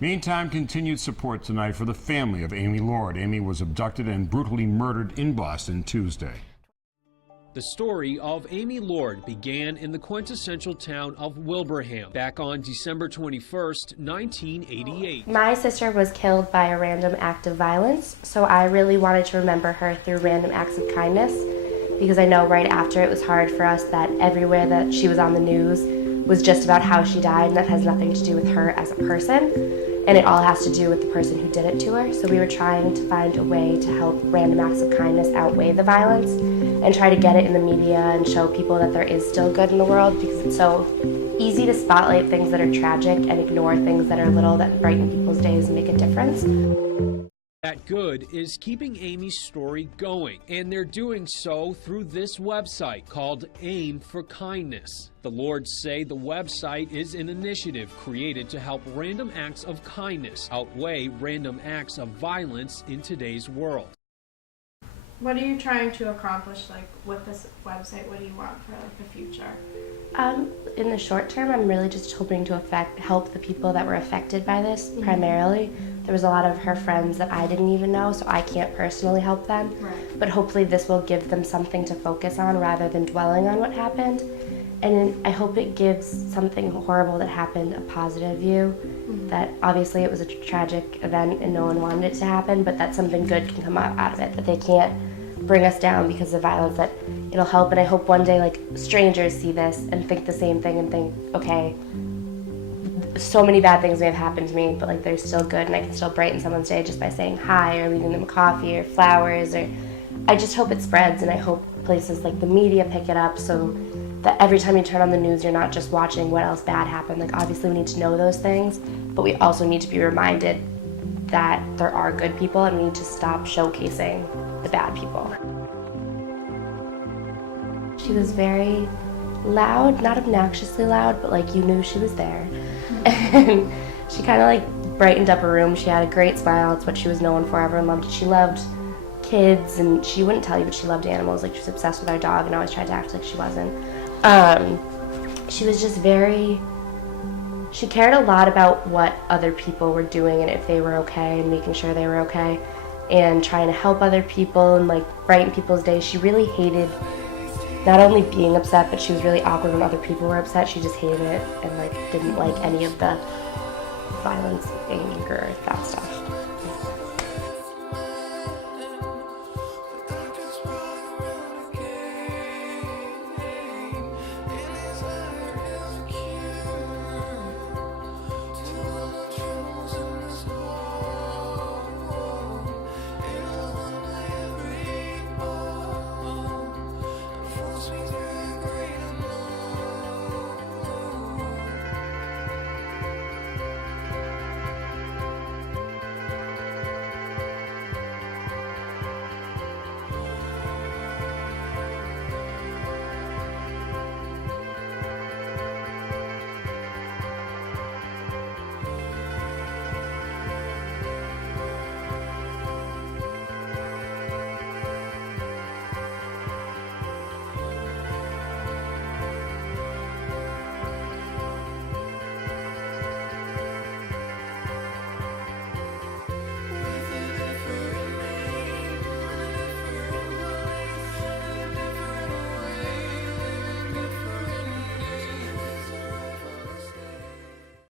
Meantime, continued support tonight for the family of Amy Lord. Amy was abducted and brutally murdered in Boston Tuesday. The story of Amy Lord began in the quintessential town of Wilbraham back on December 21st, 1988. My sister was killed by a random act of violence, so I really wanted to remember her through random acts of kindness, because I know right after it was hard for us that everywhere that she was on the news was just about how she died, and that has nothing to do with her as a person, and it all has to do with the person who did it to her. So we were trying to find a way to help random acts of kindness outweigh the violence and try to get it in the media and show people that there is still good in the world, because it's so easy to spotlight things that are tragic and ignore things that are little that brighten people's days and make a difference. That good is keeping Amy's story going, and they're doing so through this website called Aim for Kindness. The Lords say the website is an initiative created to help random acts of kindness outweigh random acts of violence in today's world. What are you trying to accomplish, with this website? What do you want for, the future? In the short term, I'm really just hoping to help the people that were affected by this, primarily. There was a lot of her friends that I didn't even know, so I can't personally help them. Right. But hopefully this will give them something to focus on rather than dwelling on what happened. And I hope it gives something horrible that happened a positive view. That obviously it was a tragic event and no one wanted it to happen, but that something good can come out of it, that they can't bring us down because of violence, that it'll help. And I hope one day strangers see this and think the same thing and think, okay, so many bad things may have happened to me, but there's still good, and I can still brighten someone's day just by saying hi or leaving them coffee or flowers. Or I just hope it spreads, and I hope places like the media pick it up so that every time you turn on the news, you're not just watching what else bad happened. Obviously we need to know those things, but we also need to be reminded that there are good people, and we need to stop showcasing the bad people. She was very loud, not obnoxiously loud, but you knew she was there. And she kind of brightened up a room. She had a great smile. It's what she was known for. Everyone loved it. She loved kids, and she wouldn't tell you, but she loved animals. She was obsessed with our dog and always tried to act like she wasn't. She was just she cared a lot about what other people were doing and if they were okay and making sure they were okay and trying to help other people and brighten people's days. She really hated not only being upset, but she was really awkward when other people were upset. She just hated it and didn't like any of the violence, anger, that stuff.